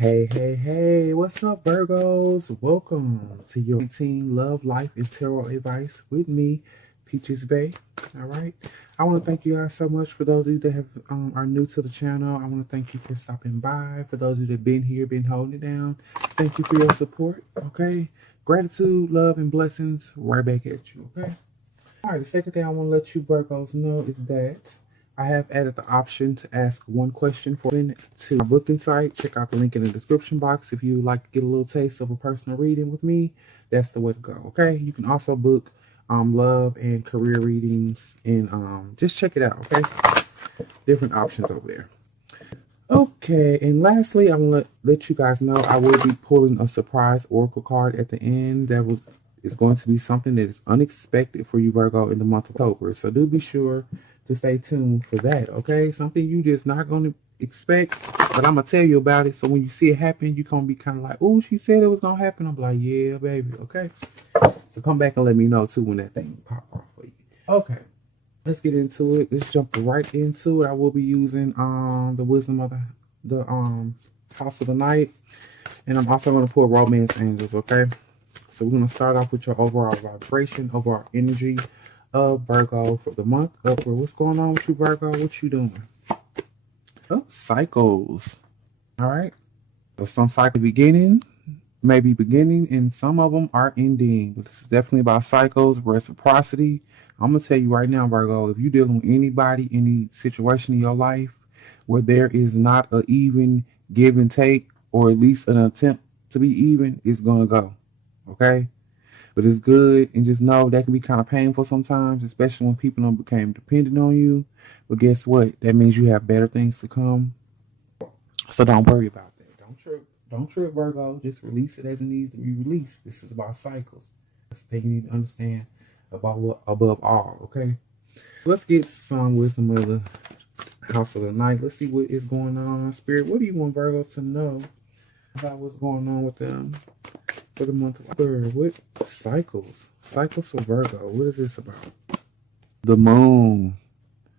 Hey, hey, hey, what's up, Virgos? Welcome to your 18 Love, Life, and Tarot Advice with me, Peaches Bay. All right. I want to thank you guys so much for those of you that are new to the channel. I want to thank you for stopping by. For those of you that have been here, been holding it down, thank you for your support. Okay. Gratitude, love, and blessings right back at you. Okay. All right. The second thing I want to let you Virgos know is that I have added the option to ask one question for to my booking site. Check out the link in the description box if you would like to get a little taste of a personal reading with me. That's the way to go. Okay. You can also book love and career readings and just check it out. Okay. Different options over there. Okay, and lastly, I'm gonna let you guys know I will be pulling a surprise oracle card at the end. Is going to be something that is unexpected for you, Virgo, in the month of October. So do be sure to stay tuned for that. Okay, something you just not gonna expect, but I'm gonna tell you about it. So when you see it happen, you gonna be kind of like, "Oh, she said it was gonna happen." I'm like, "Yeah, baby." Okay, so come back and let me know too when that thing pop off for you. Okay. Let's get into it. Let's jump right into it. I will be using the wisdom of the house of the night, and I'm also going to pull romance angels. Okay, so we're going to start off with your overall vibration, overall energy of Virgo for the month. Upward. What's going on with you, Virgo? What you doing? Oh, cycles. All right. So some cycle beginning, maybe beginning, and some of them are ending. But this is definitely about cycles, reciprocity. I'm gonna tell you right now, Virgo, if you're dealing with anybody, any situation in your life where there is not an even give and take, or at least an attempt to be even, it's gonna go. Okay? But it's good, and just know that can be kind of painful sometimes, especially when people don't become dependent on you. But guess what? That means you have better things to come. So don't worry about that. Don't trip, Virgo. Just release it as it needs to be released. This is about cycles. That's the thing you need to understand about what above all. Okay. Let's get some wisdom of the house of the night. Let's see what is going on. Spirit, what do you want Virgo to know about what's going on with them for the month of October? What cycles? Cycles for Virgo. What is this about? The moon.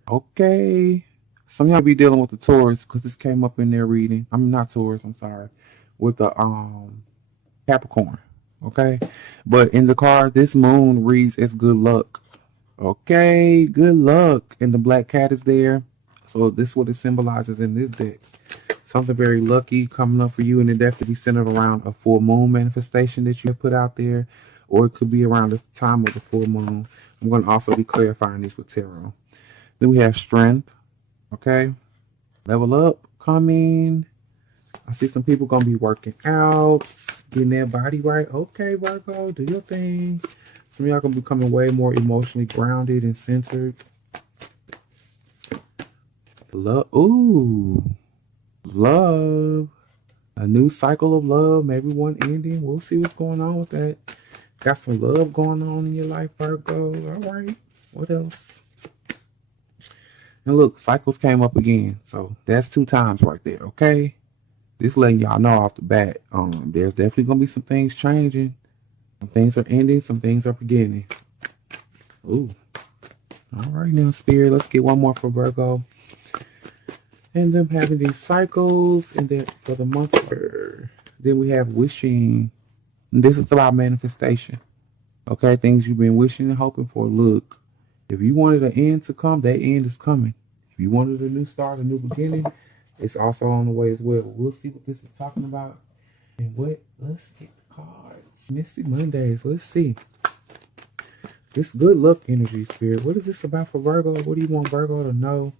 Okay. Some of y'all be dealing with the Taurus because this came up in their reading. I'm not Taurus, I'm sorry. With the Capricorn. Okay. But in the card, this moon reads as good luck. Okay, good luck. And the black cat is there. So this is what it symbolizes in this deck. Something very lucky coming up for you, and it definitely be centered around a full moon manifestation that you have put out there, or it could be around the time of the full moon. I'm going to also be clarifying these with tarot. Then we have strength. Okay, level up coming. I see some people gonna be working out, getting their body right. Okay, Virgo, do your thing. Some of y'all gonna be becoming way more emotionally grounded and centered. Love, ooh, love. A new cycle of love, maybe one ending. We'll see what's going on with that. Got some love going on in your life, Virgo. All right, what else? And look, cycles came up again. So that's 2 times right there, okay? Just letting y'all know off the bat. There's definitely gonna be some things changing. Some things are ending, some things are beginning. Ooh. All right now, Spirit. Let's get one more for Virgo. And them having these cycles, and then for the month, then we have wishing. And this is about manifestation. Okay, things you've been wishing and hoping for. Look, if you wanted an end to come, that end is coming. If you wanted a new start, a new beginning, it's also on the way as well. We'll see what this is talking about. And let's get the cards. Misty Mondays. Let's see. This good luck energy, Spirit. What is this about for Virgo? What do you want Virgo to know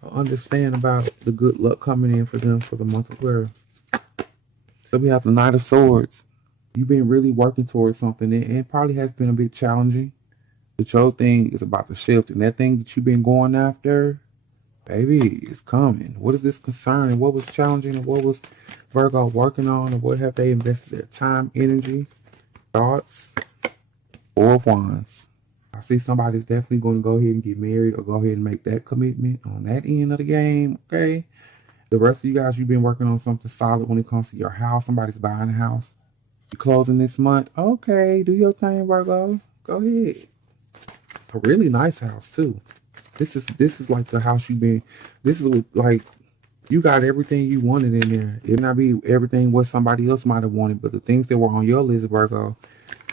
or understand about the good luck coming in for them for the month of Aquarius? So we have the Knight of Swords. You've been really working towards something. It probably has been a bit challenging. But your thing is about to shift. And that thing that you've been going after, baby, it's coming. What is this concern? What was challenging? And what was Virgo working on? And what have they invested their time, energy, thoughts? 4 of Wands. I see somebody's definitely going to go ahead and get married or go ahead and make that commitment on that end of the game. Okay. The rest of you guys, you've been working on something solid when it comes to your house. Somebody's buying a house. You're closing this month. Okay. Do your thing, Virgo. Go ahead. A really nice house too. This is like the house you've been. This is like You got everything you wanted in there. It not be everything what somebody else might have wanted, but the things that were on your list, Virgo,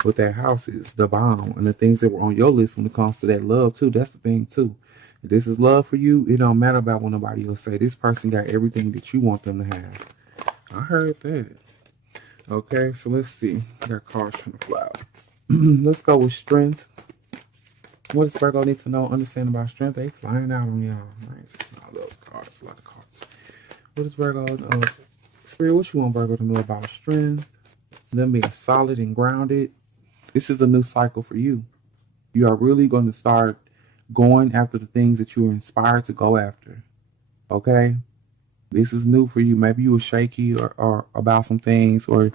with that house is the bomb. And the things that were on your list when it comes to that love too, that's the thing too. If this is love for you, it don't matter about what nobody else say. This person got everything that you want them to have. I heard that. Okay, so let's see. I got cards trying to fly out. Let's go with strength. What does Virgo need to know, understand about strength? They flying out on y'all. I ain't taking all those cards, a lot of cards. What is Virgo? Spirit, what you want Virgo to know about strength? Them being solid and grounded. This is a new cycle for you. You are really going to start going after the things that you were inspired to go after. Okay? This is new for you. Maybe you were shaky or about some things, or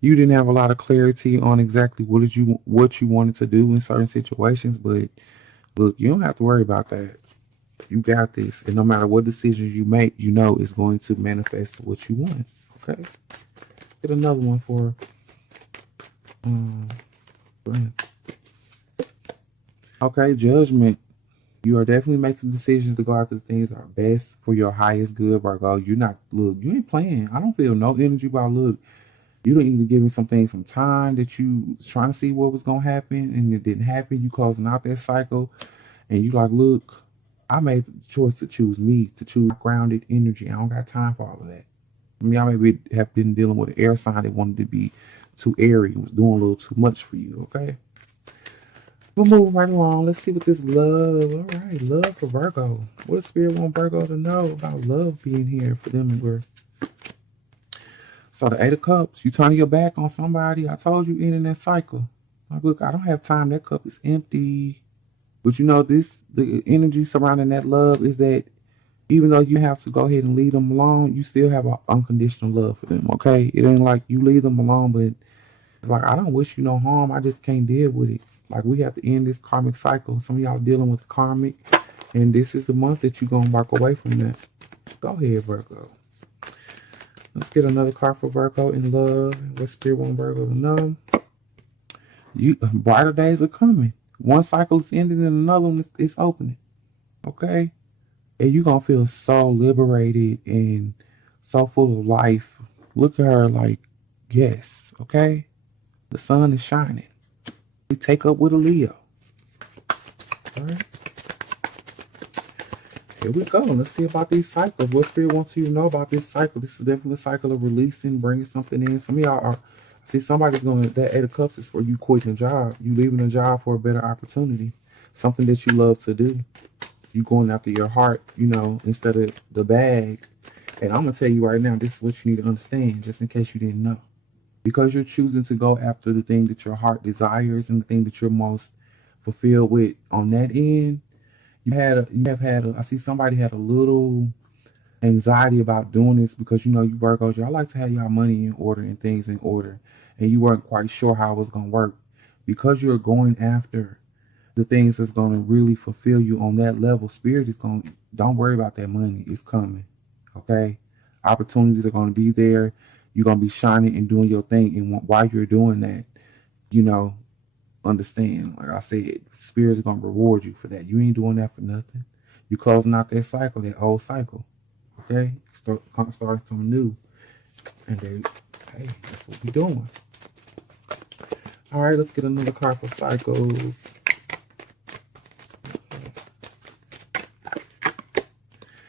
you didn't have a lot of clarity on exactly what you wanted to do in certain situations. But look, you don't have to worry about that. You got this, and no matter what decisions you make, you know it's going to manifest what you want. Okay, get another one for strength. Okay, judgment. You are definitely making decisions to go after the things that are best for your highest good, Virgo. You ain't playing. I don't feel no energy about look. You don't even give me some things some time that you was trying to see what was gonna happen and it didn't happen. You closing out that cycle and you like, look, I made the choice to choose me, to choose grounded energy. I don't got time for all of that. I mean, I maybe have been dealing with an air sign that wanted to be too airy and was doing a little too much for you, okay? We'll move right along. Let's see what this love. All right, love for Virgo. What does Spirit want Virgo to know about love being here for them? And we're so the Eight of Cups. You turning your back on somebody. I told you ending that cycle. Like, look, I don't have time. That cup is empty. But you know the energy surrounding that love is that even though you have to go ahead and leave them alone, you still have an unconditional love for them. Okay, it ain't like you leave them alone, but it's like I don't wish you no harm. I just can't deal with it. Like we have to end this karmic cycle. Some of y'all dealing with the karmic, and this is the month that you're gonna walk away from that. Go ahead, Virgo. Let's get another card for Virgo in love. What Spirit want Virgo to know? Brighter days are coming. One cycle is ending and another one is opening. Okay? And you're going to feel so liberated and so full of life. Look at her like, yes. Okay? The sun is shining. We take up with a Leo. All right? Here we go. Let's see about these cycles. What Spirit wants you to know about this cycle? This is definitely a cycle of releasing, bringing something in. Some of y'all are, see, somebody's going to, that Eight of Cups is for you quitting a job. You leaving a job for a better opportunity. Something that you love to do. You going after your heart, you know, instead of the bag. And I'm going to tell you right now, this is what you need to understand, just in case you didn't know. Because you're choosing to go after the thing that your heart desires and the thing that you're most fulfilled with on that end, I see somebody had a little anxiety about doing this because, you know, you Virgos, y'all like to have y'all money in order and things in order. And you weren't quite sure how it was going to work. Because you're going after the things that's going to really fulfill you on that level, Spirit is going, don't worry about that money. It's coming. Okay? Opportunities are going to be there. You're going to be shining and doing your thing. And while you're doing that, you know, understand, like I said, Spirit is going to reward you for that. You ain't doing that for nothing. You closing out that cycle, that old cycle. Okay? Starting something new. And then, hey, that's what we're doing. All right, let's get another card for cycles.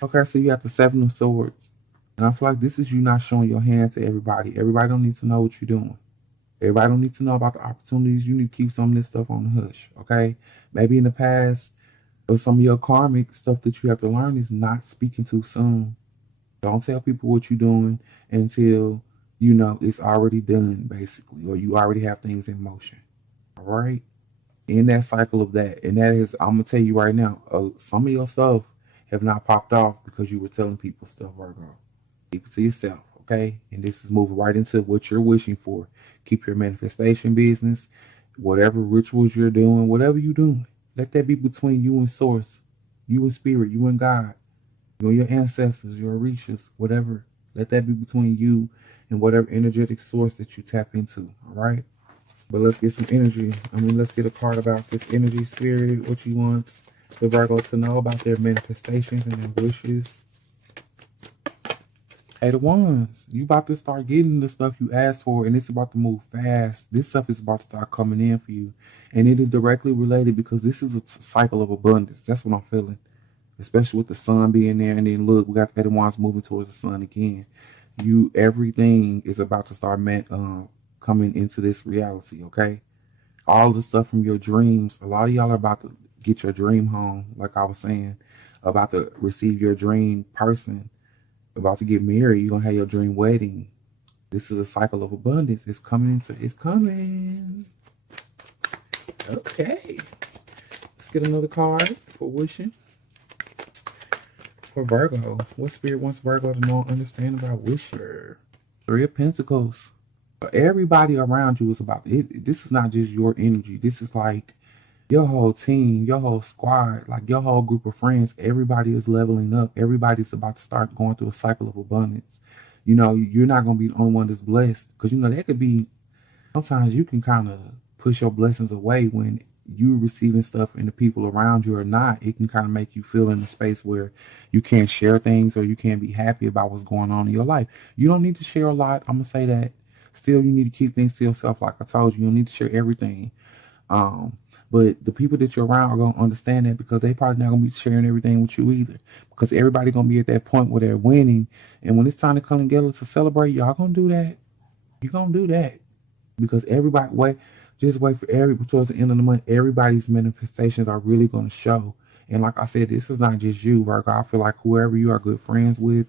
Okay, so you got the Seven of Swords. And I feel like this is you not showing your hand to everybody. Everybody don't need to know what you're doing. Everybody don't need to know about the opportunities. You need to keep some of this stuff on the hush, okay? Maybe in the past, or some of your karmic stuff that you have to learn is not speaking too soon. Don't tell people what you're doing until, you know, it's already done, basically, or you already have things in motion, all right? In that cycle of that, and that is, I'm going to tell you right now, some of your stuff have not popped off because you were telling people stuff, Virgo. Keep it to yourself, okay? And this is moving right into what you're wishing for. Keep your manifestation business, whatever rituals you're doing, whatever you're doing. Let that be between you and Source, you and Spirit, you and God, you and your ancestors, your Orishas, whatever. Let that be between you and whatever energetic source that you tap into, all right? But let's get some energy. Let's get a card about this energy, Spirit, what you want the Virgo to know about their manifestations and their wishes. Eight of Wands. You about to start getting the stuff you asked for, and it's about to move fast. This stuff is about to start coming in for you, and it is directly related because this is a cycle of abundance. That's what I'm feeling, especially with the sun being there, and then look, we got the Eight of Wands moving towards the sun again. Everything is about to start coming into this reality. Okay, all the stuff from your dreams. A lot of y'all are about to get your dream home, like I was saying, about to receive your dream person, about to get married. You're gonna have your dream wedding. This is a cycle of abundance. It's coming. It's coming. Okay. Let's get another card for wishing. For Virgo. What spirit wants Virgo to know and understand about wisher? Three of Pentacles. Everybody around you is about it. This is not just your energy. This is like your whole team, your whole squad, like your whole group of friends. Everybody is leveling up. Everybody's about to start going through a cycle of abundance. You know, you're not going to be the only one that's blessed, because, you know, that could be, sometimes you can kind of push your blessings away when you receiving stuff and the people around you are not. It can kind of make you feel in a space where you can't share things, or you can't be happy about what's going on in your life. You don't need to share a lot. I'm going to say that. Still, you need to keep things to yourself. Like I told you, you don't need to share everything. But the people that you're around are going to understand that, because they probably not going to be sharing everything with you either. Because everybody going to be at that point where they're winning. And when it's time to come together to celebrate, y'all going to do that. You're going to do that. Because everybody, just wait for towards the end of the month, everybody's manifestations are really going to show. And like I said, this is not just you, Virgo. I feel like whoever you are good friends with,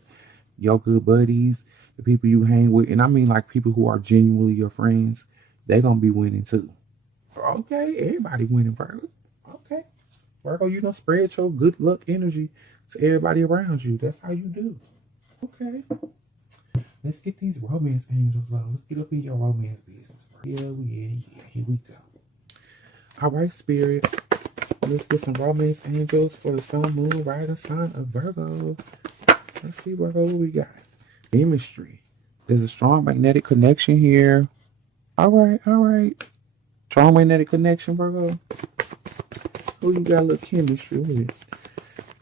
your good buddies, the people you hang with, and I mean like people who are genuinely your friends, they're going to be winning too. Okay, everybody winning, Virgo. Okay. Virgo, you don't spread your good luck energy to everybody around you. That's how you do. Okay. Let's get these romance angels out. Let's get up in your romance business. Yeah. Here we go. All right, Spirit. Let's get some romance angels for the sun, moon, rising sign of Virgo. Let's see, Virgo, what we got. Chemistry. There's a strong magnetic connection here. All right. Strong magnetic connection, Virgo. Who you got a little chemistry with?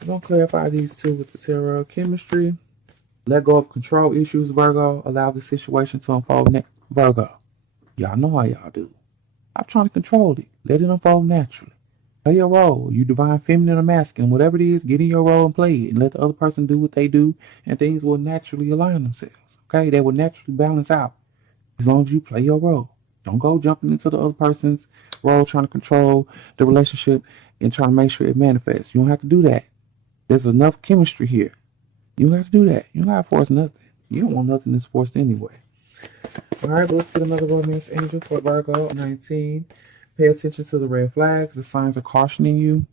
We're going to clarify these two with the tarot. Chemistry. Let go of control issues, Virgo. Allow the situation to unfold. Virgo. Y'all know how y'all do. I'm trying to control it. Let it unfold naturally. Play your role. You divine feminine or masculine. Whatever it is, get in your role and play it. And let the other person do what they do. And things will naturally align themselves. Okay? They will naturally balance out. As long as you play your role. Don't go jumping into the other person's role, trying to control the relationship and trying to make sure it manifests. You don't have to do that. There's enough chemistry here. You don't have to do that. You don't have to force nothing. You don't want nothing that's forced anyway. All right, but let's get another romance angel for Virgo 19. Pay attention to the red flags. The signs are cautioning you.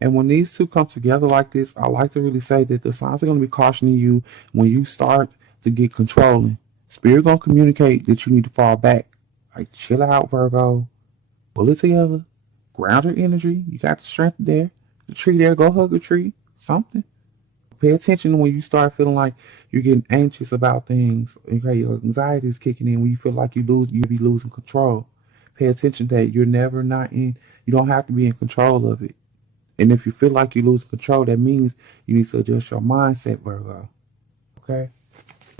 And when these two come together like this, I like to really say that the signs are going to be cautioning you when you start to get controlling. Spirit going to communicate that you need to fall back. Like, chill out, Virgo. Pull it together. Ground your energy. You got the strength there. The tree there. Go hug a tree. Something. Pay attention when you start feeling like you're getting anxious about things. Okay, your anxiety is kicking in when you feel like you'll be losing control. Pay attention that you're never not in. You don't have to be in control of it. And if you feel like you're losing control, that means you need to adjust your mindset, Virgo. Okay?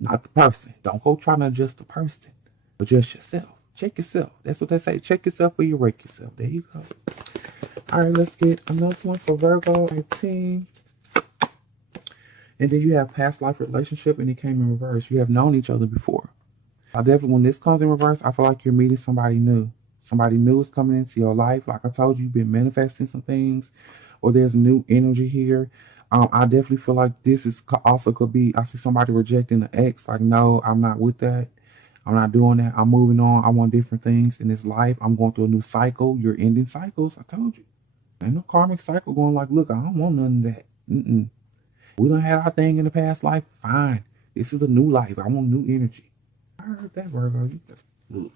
Not the person. Don't go trying to adjust the person. Adjust yourself. Check yourself. That's what they say. Check yourself or you wreck yourself. There you go. All right, let's get another one for Virgo 18. And then you have past life relationship, and it came in reverse. You have known each other before. I definitely, when this comes in reverse, I feel like you're meeting somebody new. Somebody new is coming into your life. Like I told you, you've been manifesting some things, or there's new energy here. I definitely feel like this is also could be, I see somebody rejecting the ex. Like, no, I'm not with that. I'm not doing that. I'm moving on. I want different things in this life. I'm going through a new cycle. You're ending cycles. I told you. Ain't no karmic cycle going like, look, I don't want none of that. We done had our thing in the past life. Fine. This is a new life. I want new energy. I heard that, Virgo. Look.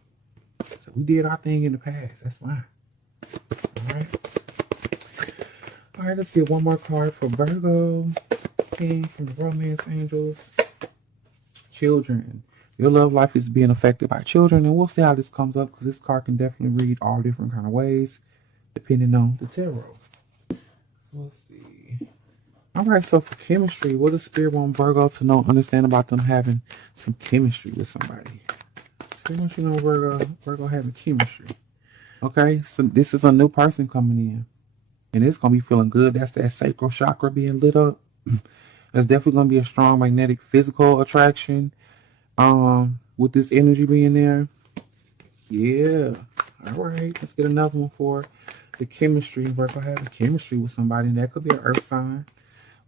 So we did our thing in the past. That's fine. All right, let's get one more card for Virgo. King from the Romance Angels. Children. Your love life is being affected by children, and we'll see how this comes up, because this card can definitely read all different kind of ways, depending on the tarot. So let's see. All right, so for chemistry, what does Spirit want Virgo to know, understand about them having some chemistry with somebody? Spirit wants you to know Virgo having chemistry. Okay, so this is a new person coming in, and it's gonna be feeling good. That's that sacral chakra being lit up. There's definitely gonna be a strong magnetic physical attraction. With this energy being there. Yeah. All right, let's get another one for the chemistry. Virgo having chemistry with somebody, and that could be an earth sign.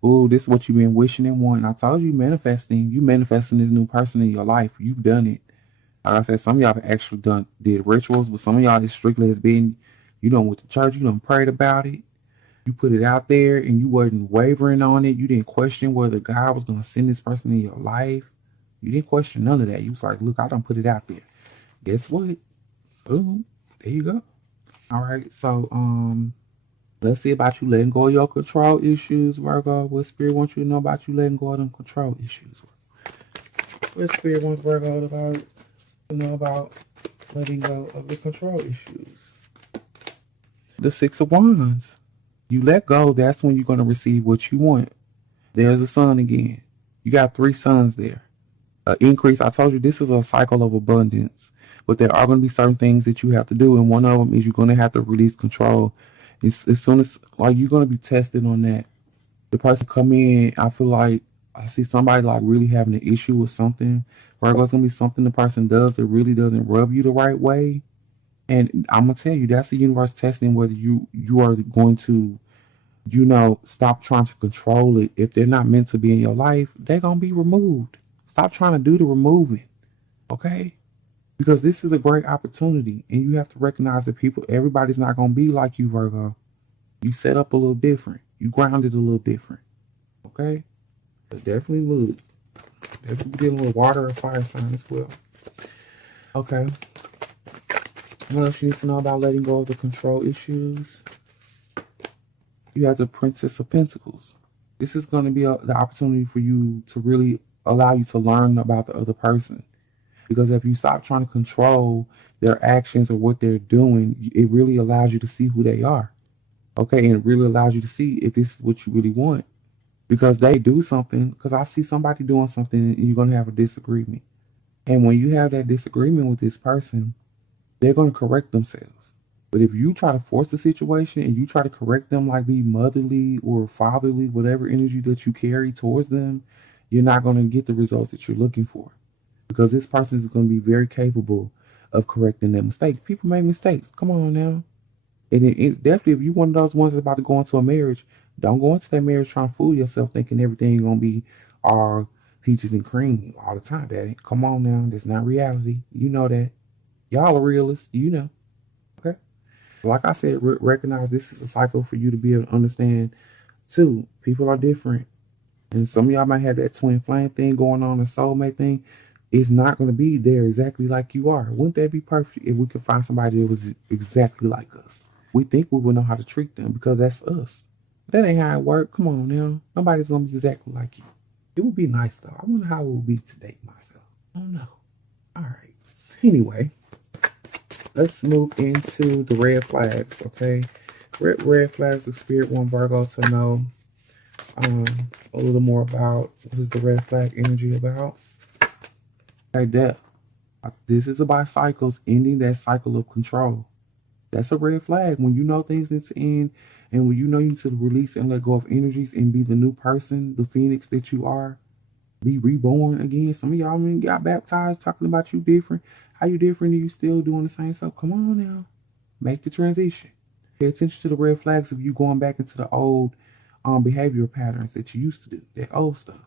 Oh, this is what you've been wishing and wanting. I told you manifesting. You manifesting this new person in your life. You've done it. Like I said, some of y'all have actually did rituals, but some of y'all it strictly has been, you done went to church, you done prayed about it, you put it out there, and you wasn't wavering on it. You didn't question whether God was gonna send this person in your life. You didn't question none of that. You was like, look, I done put it out there. Guess what? Boom. There you go. All right. So let's see about you letting go of your control issues, Virgo. What Spirit wants you to know about you letting go of them control issues? What Spirit wants Virgo to know about letting go of the control issues? The Six of Wands. You let go, that's when you're going to receive what you want. There's a sun again. You got 3 suns there. Increase. I told you this is a cycle of abundance, but there are going to be certain things that you have to do, and one of them is you're going to have to release control. As soon as like you're going to be tested on that. The person come in, I feel like I see somebody like really having an issue with something. Virgo's going to be something the person does that really doesn't rub you the right way. And I'm gonna tell you, that's the universe testing whether you are going to, stop trying to control it. If they're not meant to be in your life, they're gonna be removed. Stop trying to do the removing, okay? Because this is a great opportunity, and you have to recognize that everybody's not gonna be like you, Virgo. You set up a little different. You grounded a little different, okay? But definitely dealing with water or fire sign as well. Okay. What else you need to know about letting go of the control issues? You have the Princess of Pentacles. This is going to be the opportunity for you to really allow you to learn about the other person. Because if you stop trying to control their actions or what they're doing, it really allows you to see who they are. Okay, and it really allows you to see if this is what you really want. Because they do something, because I see somebody doing something and you're going to have a disagreement. And when you have that disagreement with this person, they're going to correct themselves. But if you try to force the situation and you try to correct them, like be motherly or fatherly, whatever energy that you carry towards them, you're not going to get the results that you're looking for. Because this person is going to be very capable of correcting their mistakes. People make mistakes. Come on now. And it's definitely, if you're one of those ones that's about to go into a marriage, don't go into that marriage trying to fool yourself thinking everything's going to be all peaches and cream all the time. That ain't, come on now. That's not reality. You know that. Y'all are realists, okay? Like I said, recognize this is a cycle for you to be able to understand, too. People are different. And some of y'all might have that twin flame thing going on, the soulmate thing. It's not going to be there exactly like you are. Wouldn't that be perfect if we could find somebody that was exactly like us? We think we would know how to treat them because that's us. That ain't how it works. Come on now. Nobody's going to be exactly like you. It would be nice, though. I wonder how it would be to date myself. I don't know. All right. Anyway. Let's move into the red flags, okay? Red flags, the Spirit want Virgo to know a little more about what is the red flag energy about. Okay, death. This is about cycles, ending that cycle of control. That's a red flag. When you know things need to end, and when you know you need to release and let go of energies and be the new person, the phoenix that you are, be reborn again. Some of y'all got baptized talking about you different. How you different and you still doing the same stuff? Come on now. Make the transition. Pay attention to the red flags of you going back into the old behavioral patterns that you used to do. That old stuff.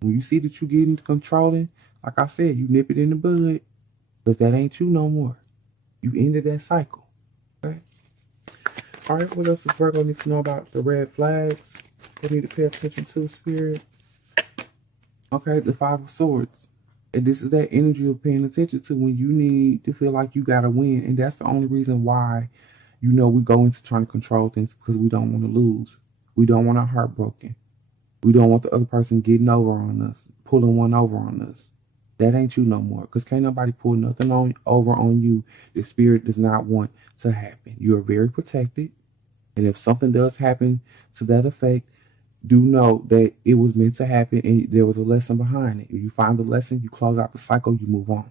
When you see that you get into controlling, like I said, you nip it in the bud. Because that ain't you no more. You ended that cycle. Okay? Alright, what else does Virgo need to know about the red flags? They need to pay attention to, Spirit. Okay, the Five of Swords. And this is that energy of paying attention to when you need to feel like you got to win. And that's the only reason why, we go into trying to control things, because we don't want to lose. We don't want our heart broken. We don't want the other person getting over on us, pulling one over on us. That ain't you no more. Because can't nobody pull nothing over on you the Spirit does not want to happen. You are very protected. And if something does happen to that effect, do know that it was meant to happen and there was a lesson behind it. If you find the lesson, you close out the cycle, you move on.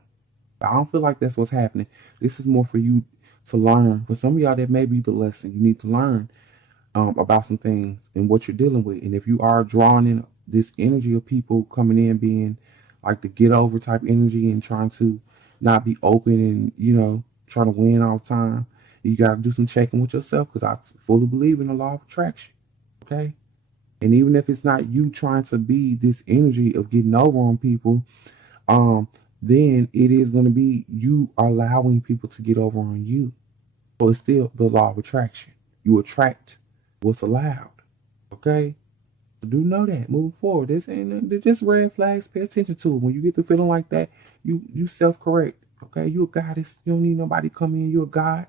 But I don't feel like that's what's happening. This is more for you to learn. For some of y'all, that may be the lesson. You need to learn about some things and what you're dealing with. And if you are drawing in this energy of people coming in being like the get over type energy and trying to not be open and, trying to win all the time, you got to do some checking with yourself because I fully believe in the law of attraction. Okay? And even if it's not you trying to be this energy of getting over on people, um, then it is going to be you allowing people to get over on you. So it's still the law of attraction. You attract what's allowed. Okay? So do know that. Moving forward. This ain't just red flags. Pay attention to it. When you get the feeling like that, you self-correct. Okay? You a goddess. You don't need nobody to come in. You a god.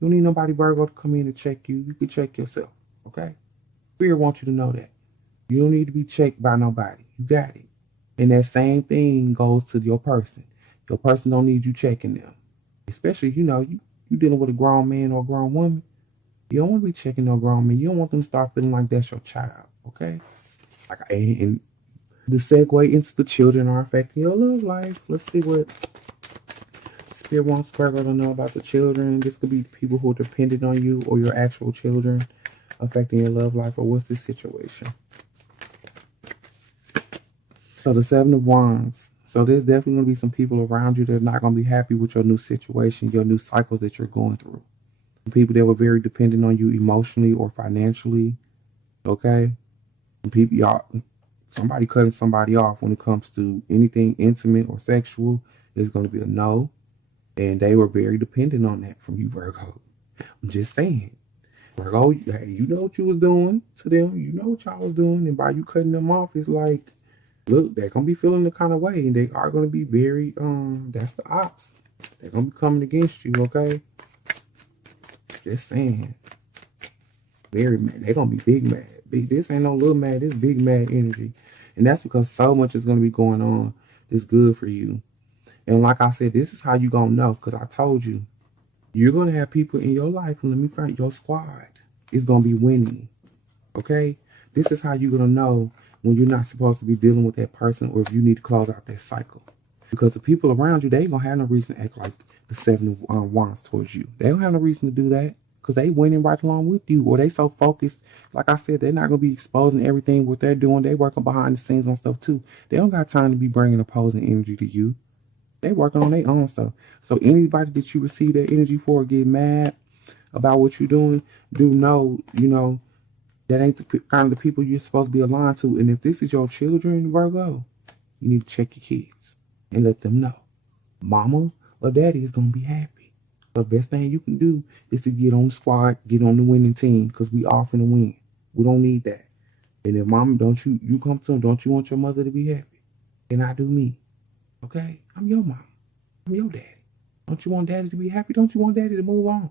You don't need nobody Virgo to come in and check you. You can check yourself. Okay? Spirit wants you to know that. You don't need to be checked by nobody. You got it. And that same thing goes to your person. Your person don't need you checking them. Especially, you dealing with a grown man or a grown woman. You don't want to be checking no grown man. You don't want them to start feeling like that's your child. Okay? And the segue into the children are affecting your love life. Let's see what Spirit wants Virgo to know about the children. This could be people who are dependent on you or your actual children affecting your love life, or what's the situation? So the Seven of Wands. So there's definitely going to be some people around you that are not going to be happy with your new situation, your new cycles that you're going through. Some people that were very dependent on you emotionally or financially. Okay? Some people, somebody cutting somebody off when it comes to anything intimate or sexual is going to be a no. And they were very dependent on that from you, Virgo. I'm just saying. Virgo, hey, you know what you was doing to them. You know what y'all was doing. And by you cutting them off, it's like, look, they're going to be feeling the kind of way. And they are going to be very, that's the ops. They're going to be coming against you, okay? Just saying. Very mad. They're going to be big mad. This ain't no little mad. This big mad energy. And that's because so much is going to be going on that's good for you. And like I said, this is how you going to know. Because I told you, you're going to have people in your life, and let me find your squad is going to be winning. Okay? This is how you're going to know when you're not supposed to be dealing with that person, or if you need to close out that cycle. Because the people around you, they ain't going to have no reason to act like the Seven of Wands towards you. They don't have no reason to do that because they winning right along with you, or they so focused. Like I said, they're not going to be exposing everything what they're doing. They working behind the scenes on stuff too. They don't got time to be bringing opposing energy to you. They working on their own stuff. So anybody that you receive that energy for, get mad about what you're doing, do know, that ain't the kind of the people you're supposed to be aligned to. And if this is your children, Virgo, you need to check your kids and let them know. Mama or daddy is going to be happy. The best thing you can do is to get on the squad, get on the winning team, because we all finna win. We don't need that. And if mama, you come to them, don't you want your mother to be happy? Then I do me. Okay? I'm your mom. I'm your daddy. Don't you want daddy to be happy? Don't you want daddy to move on?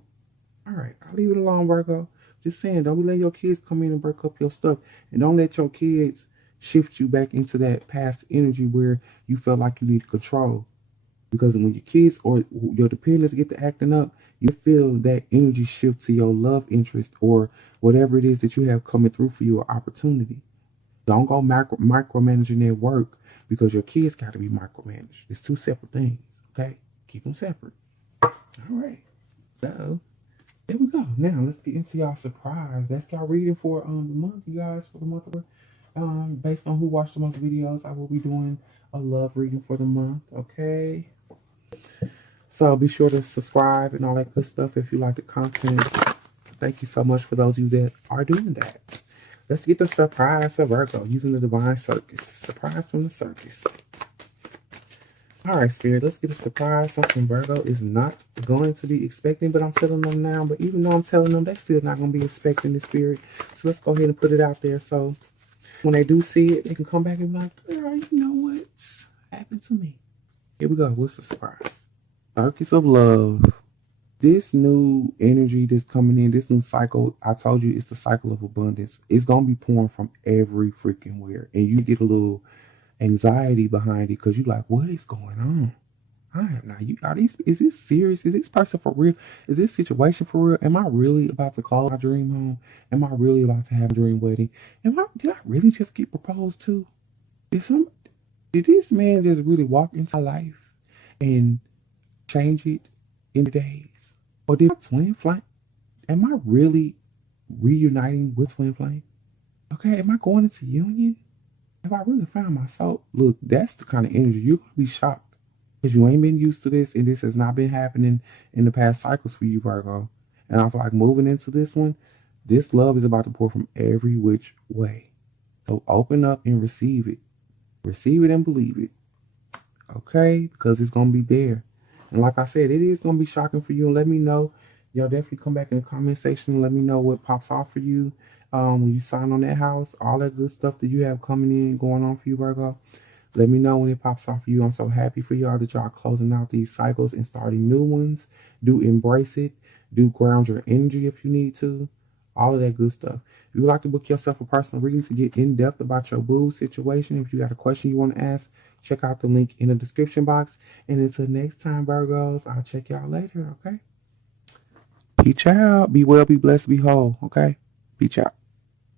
All right, I'll leave it alone, Virgo. Just saying, don't be letting your kids come in and break up your stuff. And don't let your kids shift you back into that past energy where you felt like you need control. Because when your kids or your dependents get to acting up, you feel that energy shift to your love interest or whatever it is that you have coming through for you, or opportunity. Don't go micromanaging their work because your kids got to be micromanaged. It's two separate things, okay? Keep them separate. All right. So, there we go. Now, let's get into y'all surprise. That's y'all reading for the month, you guys, for the month of based on who watched the most videos, I will be doing a love reading for the month, okay? So, be sure to subscribe and all that good stuff if you like the content. Thank you so much for those of you that are doing that. Let's get the surprise of Virgo using the Divine Circus. Surprise from the circus. All right, Spirit, let's get a surprise. Something Virgo is not going to be expecting, but I'm telling them now. But even though I'm telling them, they're still not going to be expecting the Spirit. So let's go ahead and put it out there. So when they do see it, they can come back and be like, girl, you know what happened to me? Here we go. What's the surprise? Circus of Love. This new energy that's coming in, this new cycle, I told you it's the cycle of abundance. It's going to be pouring from every freaking where. And you get a little anxiety behind it because you're like, what is going on? I am not. Is this serious? Is this person for real? Is this situation for real? Am I really about to call my dream home? Am I really about to have a dream wedding? Did I really just get proposed to? Did some did this man just really walk into my life and change it in days? Or did my twin flame? Am I really reuniting with twin flame? Okay, am I going into union? Have I really found my soul? Look, that's the kind of energy you're gonna be shocked because you ain't been used to this, and this has not been happening in the past cycles for you, Virgo. And I feel like moving into this one, this love is about to pour from every which way. So open up and receive it and believe it, okay? Because it's gonna be there. And like I said, it is gonna be shocking for you. And let me know. Y'all definitely come back in the comment section and let me know what pops off for you when you sign on that house. All that good stuff that you have coming in, going on for you, Virgo. Let me know when it pops off for you. I'm so happy for y'all that y'all closing out these cycles and starting new ones. Do embrace it. Do ground your energy if you need to. All of that good stuff. If you would like to book yourself a personal reading to get in depth about your boo situation, if you got a question you want to ask, check out the link in the description box. And until next time, Virgos, I'll check y'all later, okay? Peace out. Be well, be blessed, be whole, okay? Peace out.